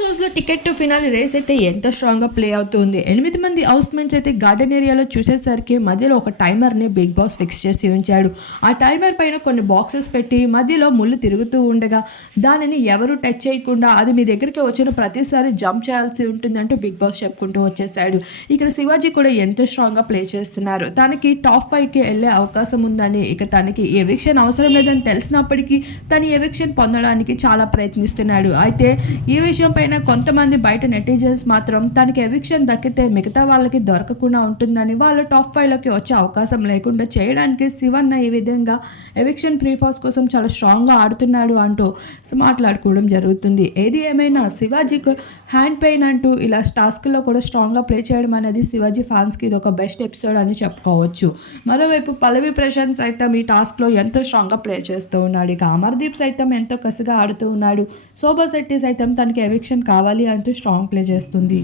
బాస్లో ticket to finale race అయితే ఎంతో స్ట్రాంగ్గా ప్లే అవుతుంది. ఎనిమిది మంది హౌస్ మెంట్స్ అయితే గార్డెన్ ఏరియాలో చూసేసరికి మధ్యలో ఒక టైమర్ని బిగ్ బాస్ ఫిక్స్ చేసి ఉంచాడు. ఆ టైమర్ పైన కొన్ని బాక్సెస్ పెట్టి మధ్యలో ముళ్ళు తిరుగుతూ ఉండగా దానిని ఎవరు టచ్ చేయకుండా అది మీ దగ్గరికి వచ్చిన ప్రతిసారి జంప్ చేయాల్సి ఉంటుందంటూ బిగ్ బాస్ చెప్పుకుంటూ వచ్చేసాడు. ఇక్కడ శివాజీ కూడా ఎంతో స్ట్రాంగ్గా ప్లే చేస్తున్నారు. తనకి టాప్ ఫైవ్కి వెళ్ళే అవకాశం ఉందని ఇక తనకి ఎవిక్షన్ అవసరం లేదని తెలిసినప్పటికీ తను ఎవిక్షన్ పొందడానికి చాలా ప్రయత్నిస్తున్నాడు. అయితే ఈ విషయం పైన కొంతమంది బయట నెటిజన్స్ మాత్రం తనకి ఎవిక్షన్ దక్కితే మిగతా వాళ్ళకి దొరకకుండా ఉంటుందని వాళ్ళు టాప్ ఫైవ్లోకి వచ్చే అవకాశం లేకుండా చేయడానికి శివన్న ఈ విధంగా ఎవిక్షన్ ప్రీఫాస్ కోసం చాలా స్ట్రాంగ్గా ఆడుతున్నాడు అంటూ మాట్లాడుకోవడం జరుగుతుంది. ఏది ఏమైనా శివాజీకి హ్యాండ్ పెయిన్ అంటూ ఇలా టాస్క్లో కూడా స్ట్రాంగ్గా ప్లే చేయడం అనేది శివాజీ ఫ్యాన్స్కి ఇది ఒక బెస్ట్ ఎపిసోడ్ అని చెప్పుకోవచ్చు. మరోవైపు పల్లవి ప్రశాంత్ సైతం ఈ టాస్క్లో ఎంతో స్ట్రాంగ్గా ప్లే చేస్తూ ఉన్నాడు. ఇక అమర్దీప్ సైతం ఎంతో కసిగా ఆడుతూ ఉన్నాడు. శోభా శెట్టి సైతం తనకి ఎవిక్షన్ కావాలి అంటూ స్ట్రాంగ్ ప్లే చేస్తుంది.